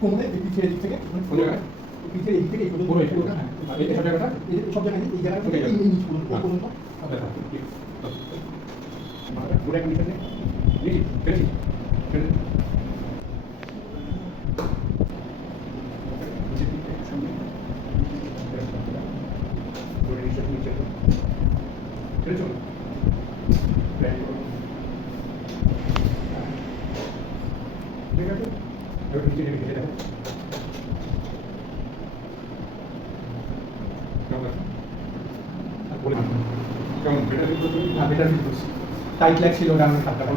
কোমরে পিঠের দিক থেকে কোন জায়গায় পিঠের এদিক থেকে এই পর্যন্ত পুরো এই পর্যন্ত? হ্যাঁ এই সব জায়গাটা? এই সব জায়গায় এই জায়গাটা ওকে, এই নিচ পর্যন্ত এই পর্যন্ত আচ্ছা ঠিক পুরো কন্ডিশন নেই দেখি ফেলেছি ফেলে ফেলেছো ঠিক আছে এবার নিচে নেমে দেখো কেমন আছে বলে কেমন বেটার বেটার ফিল করছি টাইট লাগছিল ওটা আমি খাটটা কম